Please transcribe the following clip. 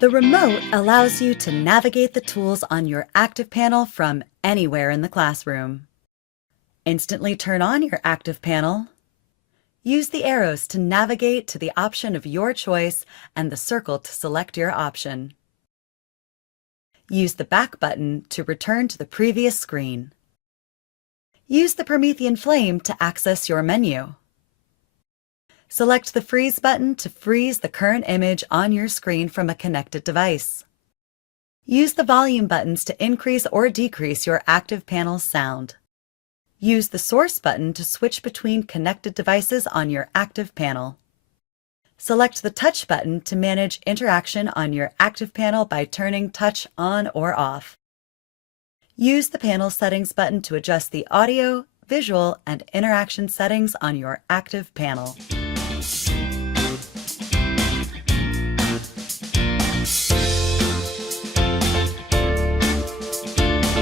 The remote allows you to navigate the tools on your ActivPanel from anywhere in the classroom. Instantly turn on your ActivPanel. Use the arrows to navigate to the option of your choice and the circle to select your option. Use the back button to return to the previous screen. Use the Promethean flame to access your menu. Select the Freeze button to freeze the current image on your screen from a connected device. Use the volume buttons to increase or decrease your ActivPanel's sound. Use the Source button to switch between connected devices on your ActivPanel. Select the Touch button to manage interaction on your ActivPanel by turning Touch on or off. Use the Panel Settings button to adjust the audio, visual, and interaction settings on your ActivPanel.